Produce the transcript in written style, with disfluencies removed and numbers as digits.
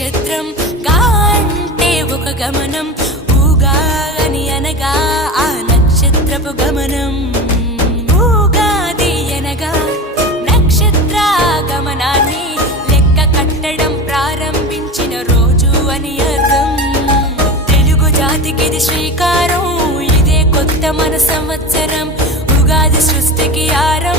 నక్షత్రం గా అంటే ఒక గమనం, ఊగా అని అనగా ఆ నక్షత్రపు గమనం. ఊగాది అనగా నక్షత్ర గమనాన్ని లెక్క కట్టడం ప్రారంభించిన రోజు అని అర్థం. తెలుగు జాతికిది శ్రీకారం, ఇదే కొత్త మన సంవత్సరం, ఉగాది సృష్టికి ఆరంభం.